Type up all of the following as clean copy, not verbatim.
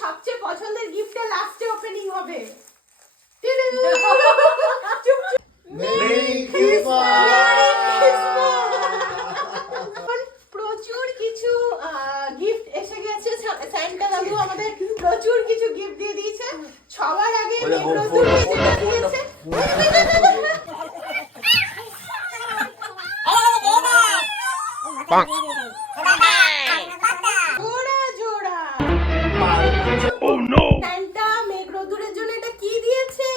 সবচেয়ে পছন্দের গিফটটা লাস্টে ওপেনিং হবে। প্রচুর কিছু গিফট এসে গেছে। সান্টা দাদু আমাদের প্রচুর কিছু গিফট দিয়ে দিয়েছে। সবার আগে দিয়েছে জোড়া সান্টা মেঘরোদুরের জন্য এটা কি দিয়েছে?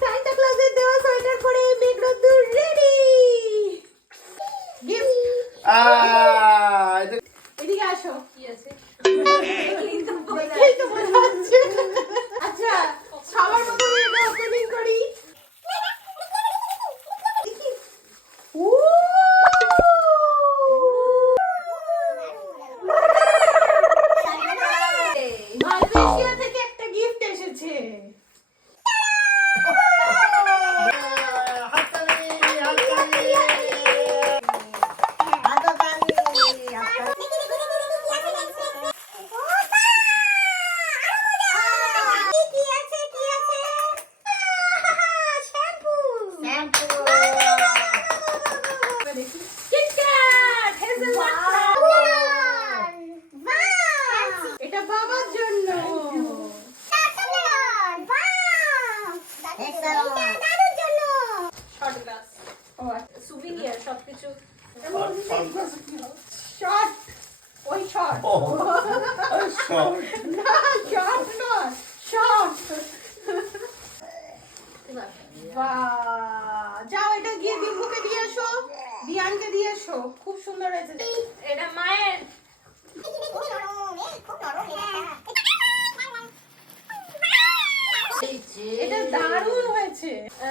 সান্টা ক্লজের দেওয়া সোয়েটার পরে মেঘরোদুর রেডি। এদিকে আসো। কি আছে? দেখেই তো বোঝা যাচ্ছে। আচ্ছা সবার প্রথমে এটা ওপেনিং করি। মালয়েশিয়া থেকে একটা গিফট এসেছে। এটা বাবার জন্য। সুভিনিয়ার সবকিছু শর্ট ওই শর্ট না শর্ট না শর্ট। যাও এটা গিয়ে দিব্যুকে দিয়ে এসো, দিয়ানকে দিয়ে এসো। খুব সুন্দর হয়েছে। এটা মায়ের। এটা দারুণ হয়েছে।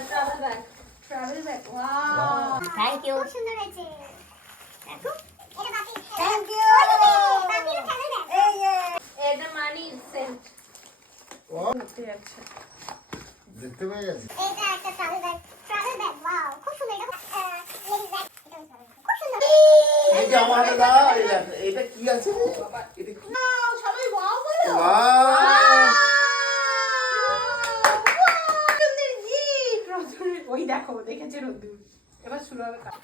Travel bag. Travel bag. Wow thank you. খুব সুন্দর হয়েছে। দেখো এটা বাকি। Thank you. বাকি ট্রাভেল ব্যাগ। এটা মানি সেন্ট। ওয়াও দেখতে যাচ্ছে। দেখতে পেয়ে গেছি। এটা একটা travel bag. Travel bag wow খুব সুন্দর। এটা লেডিস ব্যাগ। খুব সুন্দর। এই যে আমার হাতে দাও। এটা কি আছে? এটা কি? ওয়াও সবাই ওয়াও বলো। ওই দেখো দেখেছে রোদ্দুর। এবার শুরু হবে কাজ।